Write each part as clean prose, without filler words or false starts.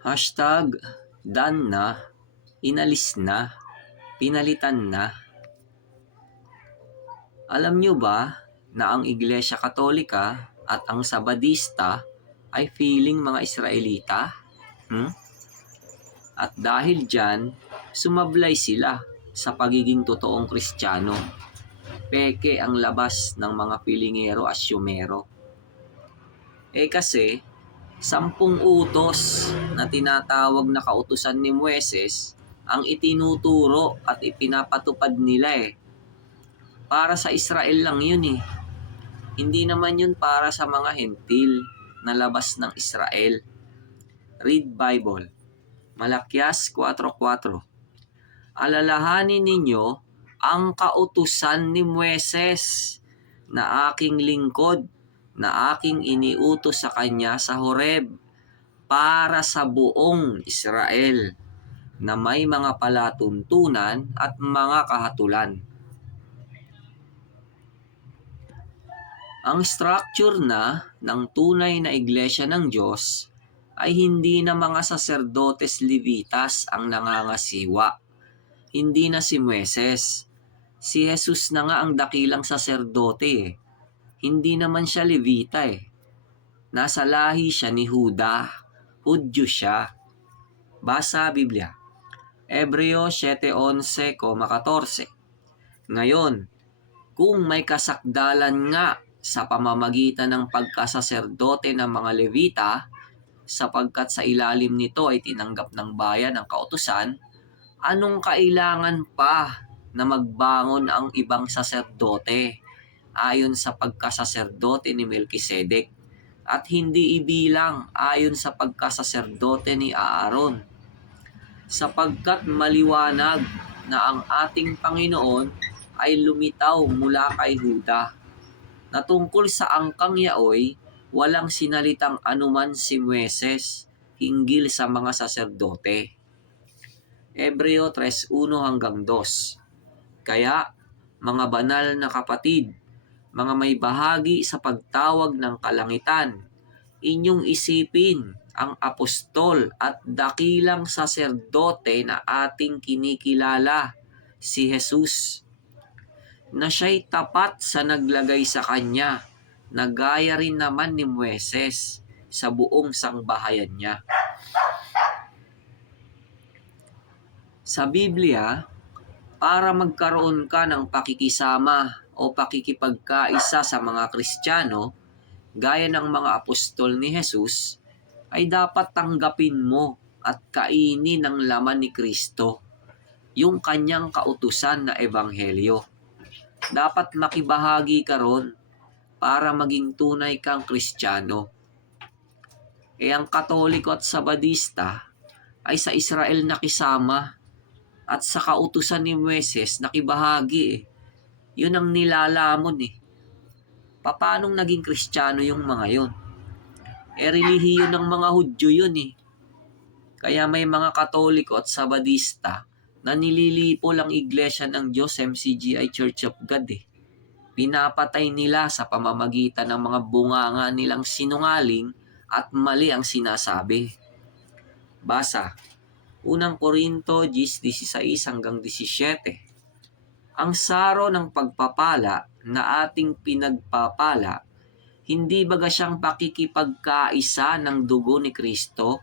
Hashtag done na, inalis na, pinalitan na. Alam nyo ba na ang Iglesia Katolika at ang Sabadista ay feeling mga Israelita? At dahil dyan, sumablay sila sa pagiging totoong Kristiyano. Peke ang labas ng mga pilingero asyumero. Kasi, 10 utos na tinatawag na kautusan ni Moises ang itinuturo at ipinapatupad nila Para sa Israel lang yun Hindi naman yun para sa mga hentil na labas ng Israel. Read Bible. Malakyas 4:4. Alalahanin ninyo ang kautusan ni Moises na aking lingkod na aking iniutos sa kanya sa Horeb para sa buong Israel na may mga palatuntunan at mga kahatulan. Ang structure na ng tunay na iglesia ng Diyos ay hindi na mga saserdotes levitas ang nangangasiwa. Hindi na si Moises. Si Jesus na nga ang dakilang saserdote Hindi naman siya levita Nasa lahi siya ni Huda. Hudyo siya. Basa Biblia. Hebreo 7:11-14. Ngayon, kung may kasakdalan nga sa pamamagitan ng pagkasaserdote ng mga Levita, sapagkat sa ilalim nito ay tinanggap ng bayan ang kautusan, anong kailangan pa na magbangon ang ibang saserdote ayon sa pagkasaserdote ni Melkisedek at hindi ibilang ayon sa pagkasaserdote ni Aaron? Sapagkat maliwanag na ang ating Panginoon ay lumitaw mula kay Huda, na tungkol sa angkang yaoy, walang sinalitang anuman si Moises hinggil sa mga saserdote. Hebreo 3:1-2. Kaya, mga banal na kapatid, mga may bahagi sa pagtawag ng kalangitan, inyong isipin ang apostol at dakilang saserdote na ating kinikilala, si Jesus, na siya'y tapat sa naglagay sa kanya, na gaya rin naman ni Moises sa buong sangbahayan niya. Sa Biblia, para magkaroon ka ng pakikisama o pakikipagkaisa sa mga Kristiyano, gaya ng mga apostol ni Jesus, ay dapat tanggapin mo at kainin ng laman ni Kristo, yung kanyang kautusan na ebanghelyo. Dapat makibahagi ka ron para maging tunay kang Kristiyano. Ang Katoliko at Sabadista ay sa Israel nakisama at sa kautusan ni Moises nakibahagi Yun ang nilalamon Paanong naging Kristiyano yung mga yun? Relihiyon ng mga Hudyo yun Kaya may mga Katoliko at Sabadista na nililipol ang Iglesia ng Diyos, MCGI Church of God Pinapatay nila sa pamamagitan ng mga bunganga nilang sinungaling at mali ang sinasabi. Basa, 1 Corinto 10:16-17. Ang saro ng pagpapala na ating pinagpapala, hindi baga siyang pakikipagkaisa ng dugo ni Kristo?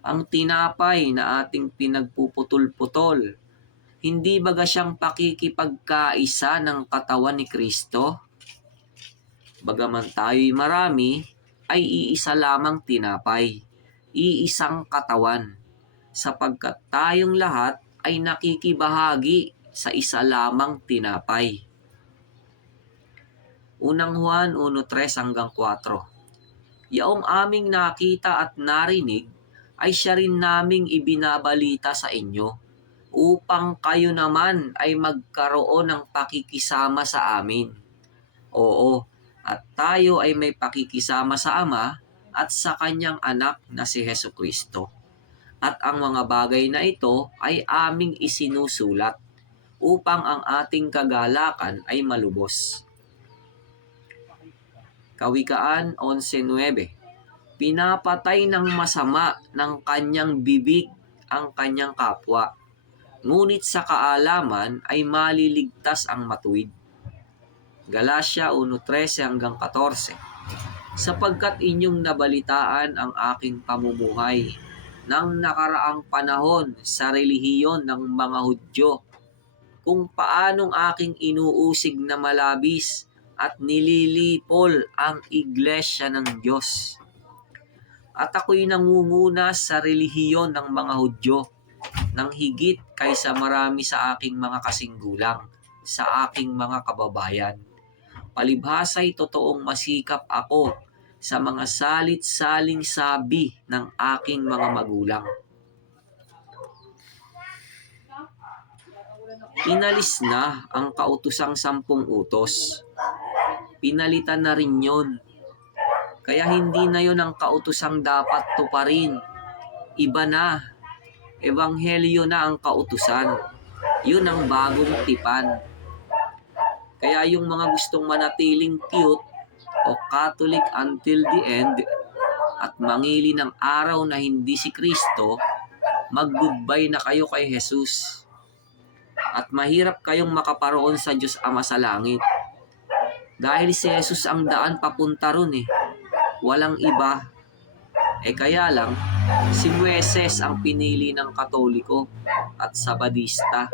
Ang tinapay na ating pinagpuputol-putol, hindi baga siyang pakikipagkaisa ng katawan ni Kristo? Bagaman tayo'y marami, ay iisa lamang tinapay, iisang katawan, sapagkat tayong lahat ay nakikibahagi sa isa lamang tinapay. 1 Juan 1:3-4. Yaong aming nakita at narinig ay siya rin naming ibinabalita sa inyo, upang kayo naman ay magkaroon ng pakikisama sa amin. Oo, at tayo ay may pakikisama sa Ama at sa kanyang anak na si Hesukristo. At ang mga bagay na ito ay aming isinusulat upang ang ating kagalakan ay malubos. Kawikaan 11:9. Pinapatay ng masama ng kanyang bibig ang kanyang kapwa, ngunit sa kaalaman ay maliligtas ang matuwid. Galatia 1:13-14. Sapagkat inyong nabalitaan ang aking pamumuhay ng nakaraang panahon sa relihiyon ng mga Hudyo, kung paanong aking inuusig na malabis at nililipol ang iglesia ng Diyos. At ako'y nangunguna sa relihiyon ng mga Hudyo ng higit kaysa marami sa aking mga kasinggulang, sa aking mga kababayan. Palibhasa'y totoong masikap ako sa mga salit-saling sabi ng aking mga magulang. Inalis na ang kautosang 10 utos. Pinalitan na rin yun. Kaya hindi na yun ang kautosang dapat tuparin. Iba na. Ebanghelyo na ang kautusan. Yun ang bagong tipan. Kaya yung mga gustong manatiling cute o Catholic until the end at mangili ng araw na hindi si Kristo, mag-goodbye na kayo kay Jesus. At mahirap kayong makaparoon sa Diyos Ama sa langit. Dahil si Jesus ang daan papunta ron eh. Walang iba. Kaya lang, si Moises ang pinili ng Katoliko at Sabadista.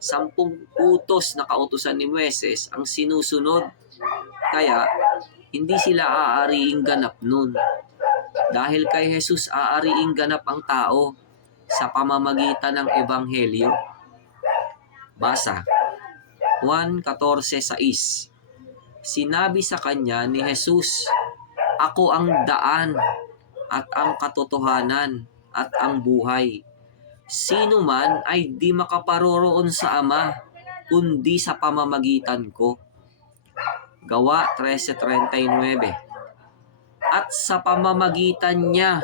10 utos na kautusan ni Moises ang sinusunod. Kaya, hindi sila aariing ganap nun. Dahil kay Jesus aariing ganap ang tao sa pamamagitan ng Ebanghelyo. Basa, Juan 14:6. Sinabi sa kanya ni Jesus, "Ako ang daan at ang katotohanan at ang buhay. Sino man ay di makaparoroon sa Ama, kundi sa pamamagitan ko." Gawa 13:39. At sa pamamagitan niya,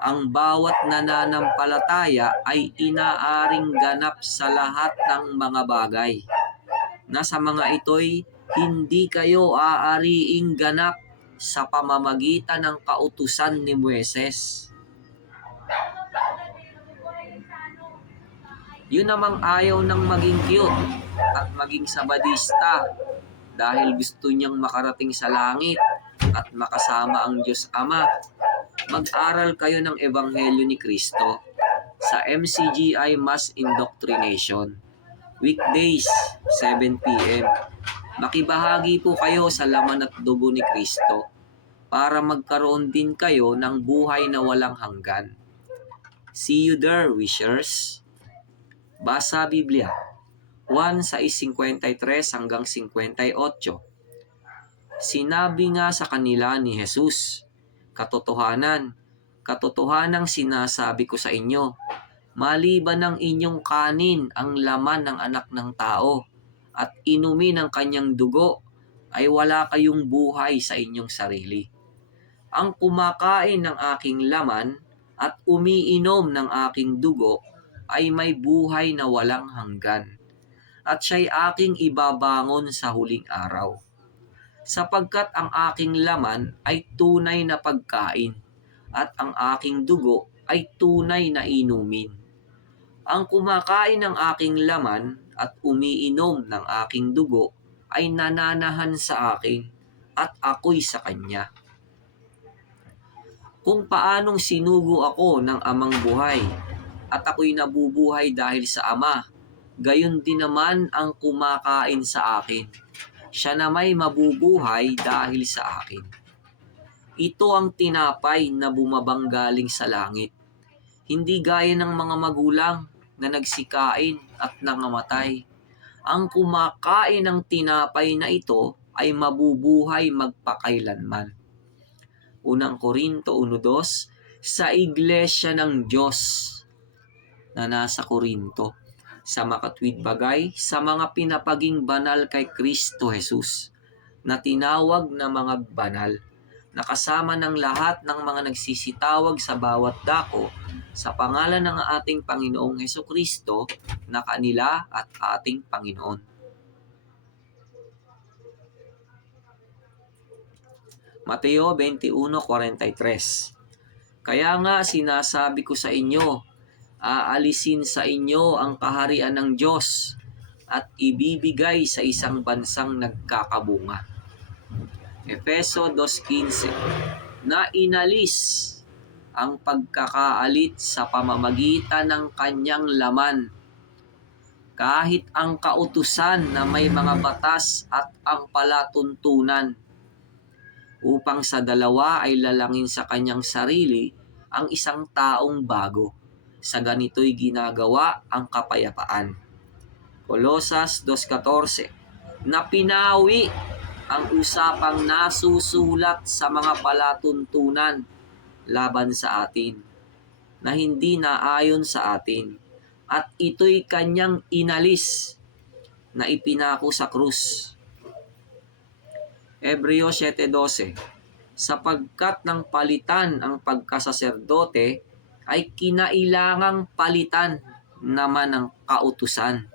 ang bawat nananampalataya ay inaaring ganap sa lahat ng mga bagay, na sa mga ito'y hindi kayo aariing ganap sa pamamagitan ng kautusan ni Moises. Yun namang ayaw ng maging cute at maging Sabadista dahil gusto niyang makarating sa langit at makasama ang Diyos Ama. Mag-aral kayo ng Ebanghelyo ni Kristo sa MCGI Mass Indoctrination. Weekdays, 7 p.m. Makibahagi po kayo sa laman at dugo ni Kristo para magkaroon din kayo ng buhay na walang hanggan. See you there, wishers. Basa Biblia, 1:53-58. Sinabi nga sa kanila ni Jesus, "Katotohanan, katotohanang sinasabi ko sa inyo, maliban ng inyong kanin ang laman ng anak ng tao at inumin ang kanyang dugo, ay wala kayong buhay sa inyong sarili. Ang kumakain ng aking laman at umiinom ng aking dugo ay may buhay na walang hanggan, at siya'y aking ibabangon sa huling araw. Sapagkat ang aking laman ay tunay na pagkain, at ang aking dugo ay tunay na inumin. Ang kumakain ng aking laman at umiinom ng aking dugo ay nananahan sa akin, at ako'y sa kanya. Kung paanong sinugo ako ng Amang buhay, at ako'y nabubuhay dahil sa Ama, gayon din naman ang kumakain sa akin. Siya na may mabubuhay dahil sa akin. Ito ang tinapay na bumabanggaling sa langit. Hindi gaya ng mga magulang na nagsikain at nangamatay. Ang kumakain ng tinapay na ito ay mabubuhay magpakailanman. Unang Korinto 1:2, sa iglesia ng Diyos na nasa Korinto, sa makatwid bagay sa mga pinapaging banal kay Kristo Jesus, na tinawag na mga banal, nakasama ng lahat ng mga nagsisitawag sa bawat dako sa pangalan ng ating Panginoong Hesukristo na kanila at ating Panginoon. Mateo 21:43. Kaya nga sinasabi ko sa inyo, aalisin sa inyo ang kaharian ng Diyos at ibibigay sa isang bansang nagkakabunga. Efeso 2:15. Na inalis ang pagkakaalit sa pamamagitan ng kanyang laman, kahit ang kautusan na may mga batas at ang palatuntunan, upang sa dalawa ay lalangin sa kanyang sarili ang isang taong bago. Sa ganito'y ginagawa ang kapayapaan. Colosas 2:14. Na pinawi ang usapang nasusulat sa mga palatuntunan laban sa atin, na hindi naayon sa atin, at ito'y kanyang inalis na ipinako sa krus. Hebreo 7:12. Sapagkat ng palitan ang pagkasaserdote, ay kinailangang palitan naman ang kautusan.